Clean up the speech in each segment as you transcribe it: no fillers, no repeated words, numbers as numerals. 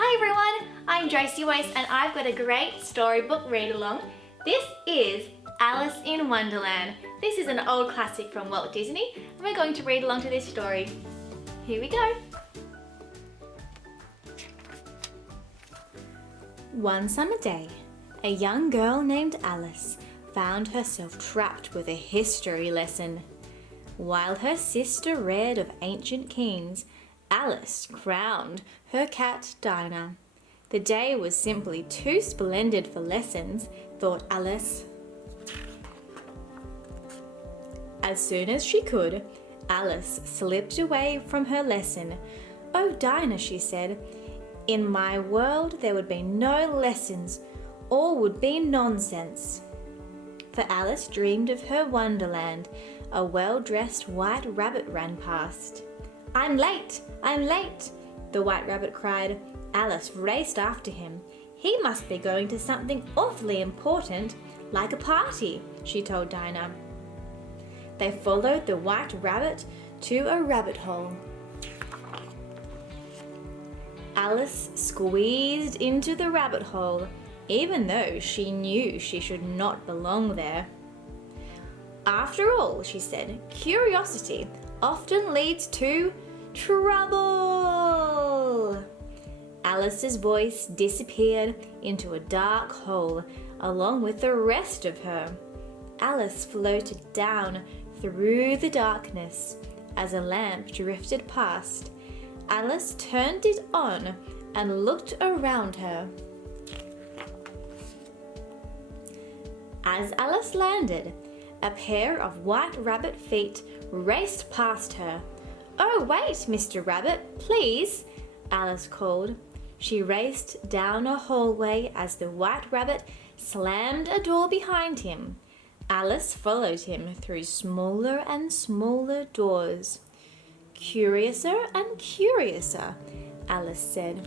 Hi everyone, I'm JosieWose and I've got a great storybook read along. This is Alice in Wonderland. This is an old classic from Walt Disney and we're going to read along to this story. Here we go. One summer day, a young girl named Alice found herself trapped with a history lesson. While her sister read of ancient kings, Alice crowned her cat Dinah. The day was simply too splendid for lessons, thought Alice. As soon as she could, Alice slipped away from her lesson. "Oh, Dinah," she said, "in my world there would be no lessons. All would be nonsense." For Alice dreamed of her Wonderland. A well-dressed white rabbit ran past. "I'm late! I'm late!" the white rabbit cried. Alice raced after him. "He must be going to something awfully important, like a party," she told Dinah. They followed the white rabbit to a rabbit hole. Alice squeezed into the rabbit hole, even though she knew she should not belong there. "After all," she said, "curiosity often leads to trouble." Alice's voice disappeared into a dark hole along with the rest of her. Alice floated down through the darkness. As a lamp drifted past, Alice turned it on and looked around her. As Alice landed, a pair of white rabbit feet raced past her. "Oh, wait, Mr. Rabbit, please," Alice called. She raced down a hallway as the white rabbit slammed a door behind him. Alice followed him through smaller and smaller doors. "Curiouser and curiouser," Alice said.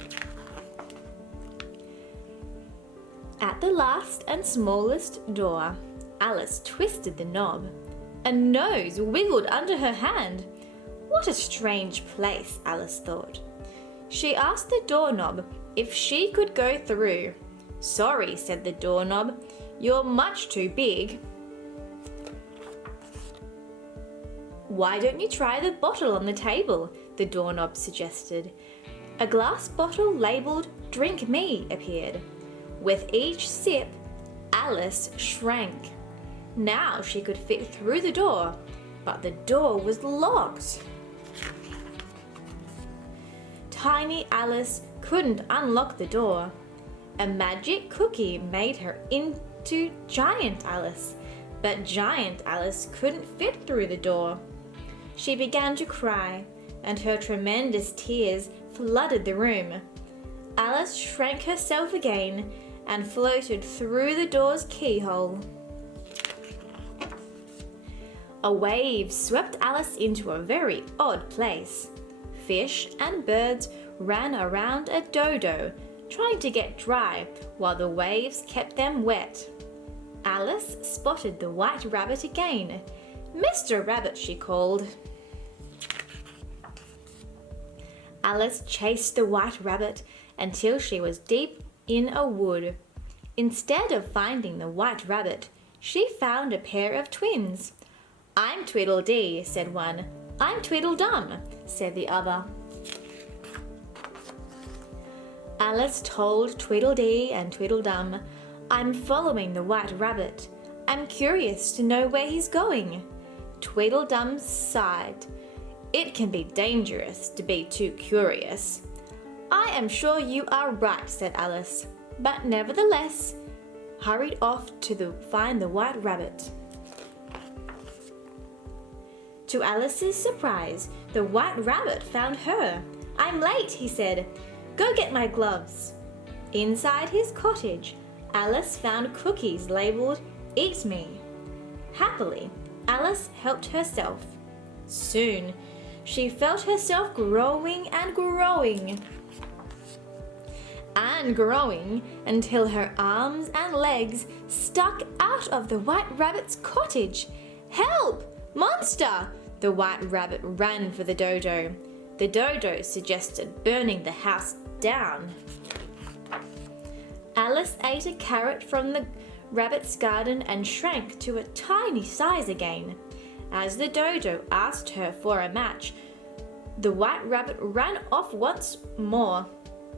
At the last and smallest door, Alice twisted the knob. A nose wiggled under her hand. What a strange place, Alice thought. She asked the doorknob if she could go through. "Sorry," said the doorknob, "you're much too big." "Why don't you try the bottle on the table?" the doorknob suggested. A glass bottle labelled "Drink Me" appeared. With each sip, Alice shrank. Now she could fit through the door, but the door was locked. Tiny Alice couldn't unlock the door. A magic cookie made her into Giant Alice, but Giant Alice couldn't fit through the door. She began to cry, and her tremendous tears flooded the room. Alice shrank herself again and floated through the door's keyhole. A wave swept Alice into a very odd place. Fish and birds ran around a dodo, trying to get dry while the waves kept them wet. Alice spotted the white rabbit again. "Mr. Rabbit," she called. Alice chased the white rabbit until she was deep in a wood. Instead of finding the white rabbit, she found a pair of twins. "I'm Tweedledee," said one. "I'm Tweedledum," said the other. Alice told Tweedledee and Tweedledum, "I'm following the white rabbit. I'm curious to know where he's going." Tweedledum sighed. "It can be dangerous to be too curious." "I am sure you are right," said Alice, but nevertheless hurried off to find the white rabbit. To Alice's surprise, the white rabbit found her. "I'm late," he said. "Go get my gloves." Inside his cottage, Alice found cookies labelled "Eat Me." Happily, Alice helped herself. Soon, she felt herself growing and growing and growing until her arms and legs stuck out of the white rabbit's cottage. "Help! Monster!" The white rabbit ran for the dodo. The dodo suggested burning the house down. Alice ate a carrot from the rabbit's garden and shrank to a tiny size again. As the dodo asked her for a match, the white rabbit ran off once more.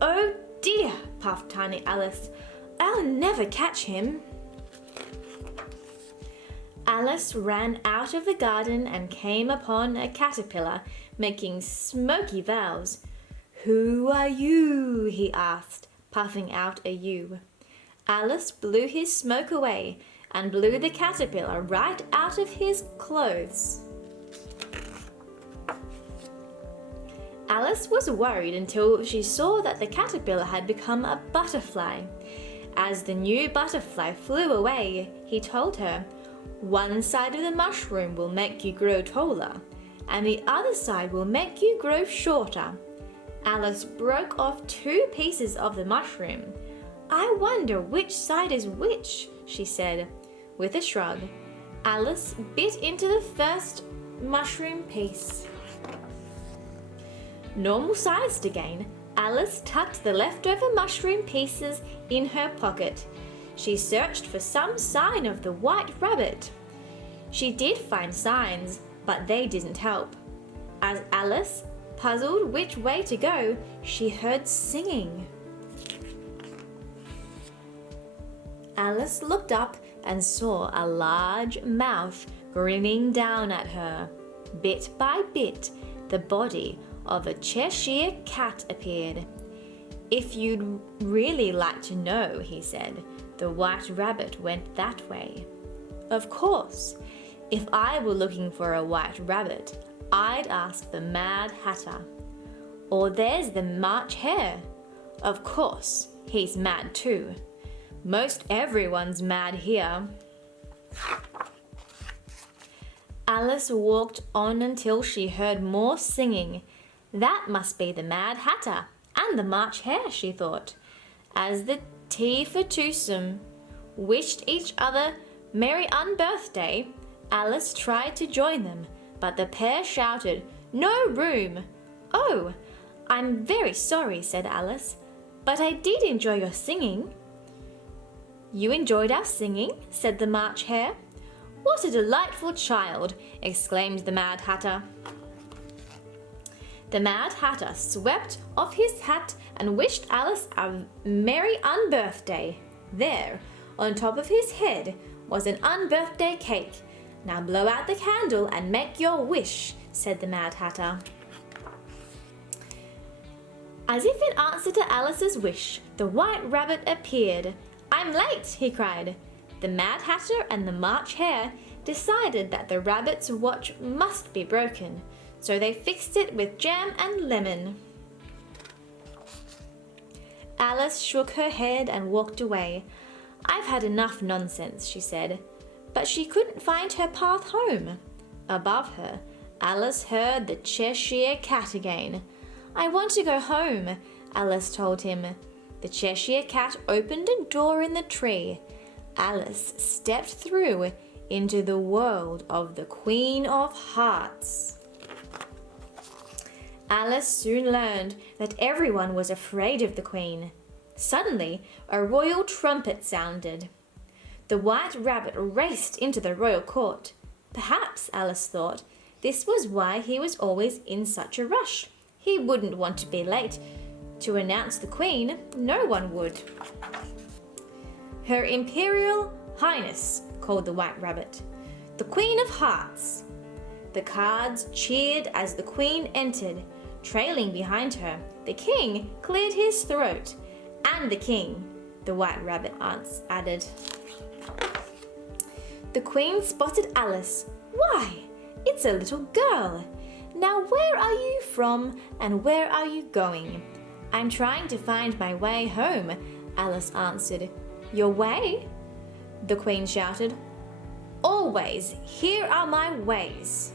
"Oh dear," puffed tiny Alice. "I'll never catch him." Alice ran out of the garden and came upon a caterpillar making smoky vows. "Who are you?" he asked, puffing out a U. Alice blew his smoke away and blew the caterpillar right out of his clothes. Alice was worried until she saw that the caterpillar had become a butterfly. As the new butterfly flew away, he told her, "One side of the mushroom will make you grow taller, and the other side will make you grow shorter." Alice broke off 2 pieces of the mushroom. "I wonder which side is which," she said. With a shrug, Alice bit into the first mushroom piece. Normal sized again, Alice tucked the leftover mushroom pieces in her pocket. She searched for some sign of the white rabbit. She did find signs, but they didn't help. As Alice puzzled which way to go, she heard singing. Alice looked up and saw a large mouth grinning down at her. Bit by bit, the body of a Cheshire cat appeared. "If you'd really like to know," he said, "the white rabbit went that way." Of course, if I were looking for a white rabbit, I'd ask the Mad Hatter. Or there's the March Hare. Of course, he's mad too. Most everyone's mad here. Alice walked on until she heard more singing. That must be the Mad Hatter and the March Hare, she thought. As the tea for twosome wished each other merry unbirthday, Alice tried to join them, but the pair shouted, "No room!" "Oh, I'm very sorry," said Alice, "but I did enjoy your singing." "You enjoyed our singing?" said the March Hare. "What a delightful child!" exclaimed the Mad Hatter. The Mad Hatter swept off his hat and wished Alice a merry unbirthday. There, on top of his head, was an unbirthday cake. "Now blow out the candle and make your wish," said the Mad Hatter. As if in answer to Alice's wish, the white rabbit appeared. "I'm late," he cried. The Mad Hatter and the March Hare decided that the rabbit's watch must be broken, so they fixed it with jam and lemon. Alice shook her head and walked away. "I've had enough nonsense," she said, but she couldn't find her path home. Above her, Alice heard the Cheshire Cat again. "I want to go home," Alice told him. The Cheshire Cat opened a door in the tree. Alice stepped through into the world of the Queen of Hearts. Alice soon learned that everyone was afraid of the Queen. Suddenly, a royal trumpet sounded. The white rabbit raced into the royal court. Perhaps, Alice thought, this was why he was always in such a rush. He wouldn't want to be late. To announce the Queen, no one would. "Her Imperial Highness," called the White Rabbit, "the Queen of Hearts." The cards cheered as the Queen entered. Trailing behind her, the King cleared his throat. "And the King," the White Rabbit added. The Queen spotted Alice. "Why, it's a little girl. Now where are you from and where are you going?" "I'm trying to find my way home," Alice answered. "Your way?" the Queen shouted. "Always, here are my ways."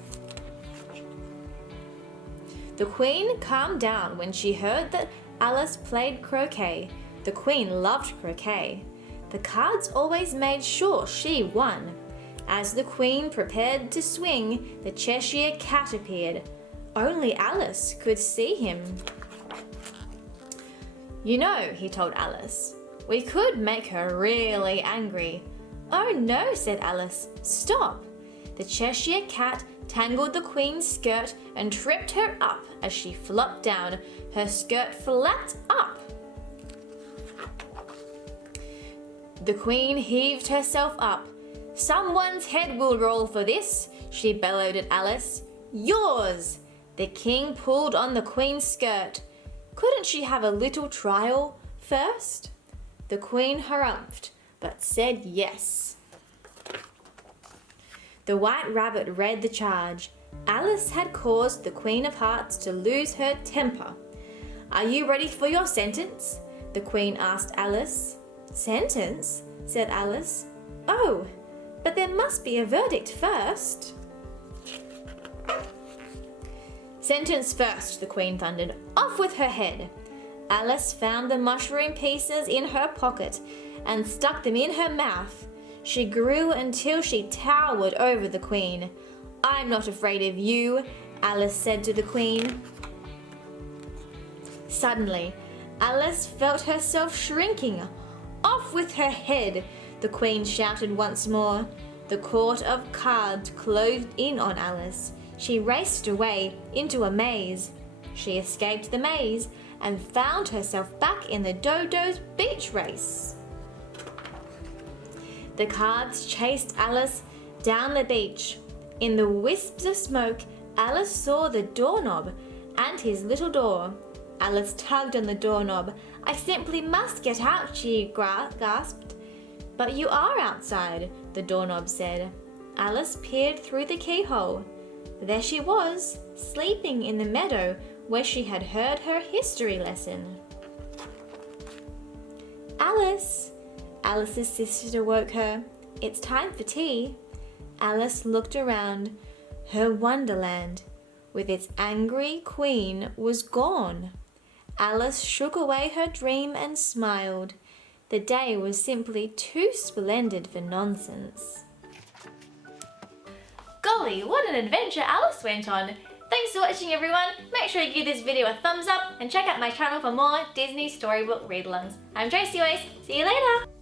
The Queen calmed down when she heard that Alice played croquet. The Queen loved croquet. The cards always made sure she won. As the Queen prepared to swing, the Cheshire Cat appeared. Only Alice could see him. You know, he told Alice, we could make her really angry. Oh no, said Alice, stop. The Cheshire Cat tangled the Queen's skirt and tripped her up as she flopped down, her skirt flapped up. The Queen heaved herself up. Someone's head will roll for this, she bellowed at Alice. Yours! The King pulled on the Queen's skirt. Couldn't she have a little trial first? The Queen harumphed, but said yes. The White Rabbit read the charge. Alice had caused the Queen of Hearts to lose her temper. Are you ready for your sentence? The Queen asked Alice. Sentence? Said Alice. Oh, but there must be a verdict first. Sentence first, the Queen thundered. Off with her head. Alice found the mushroom pieces in her pocket and stuck them in her mouth. She grew until she towered over the Queen. I'm not afraid of you, Alice said to the Queen. Suddenly, Alice felt herself shrinking. Off with her head, the Queen shouted once more. The court of cards closed in on Alice. She raced away into a maze. She escaped the maze and found herself back in the Dodo's beach race. The cards chased Alice down the beach. In the wisps of smoke, Alice saw the doorknob and his little door. Alice tugged on the doorknob. I simply must get out, she gasped. But you are outside, the doorknob said. Alice peered through the keyhole. There she was, sleeping in the meadow where she had heard her history lesson. Alice! Alice's sister woke her. It's time for tea. Alice looked around. Her Wonderland, with its angry queen, was gone. Alice shook away her dream and smiled. The day was simply too splendid for nonsense. Golly, what an adventure Alice went on! Thanks for watching everyone. Make sure you give this video a thumbs up and check out my channel for more Disney storybook read-alongs. I'm JosieWose. See you later!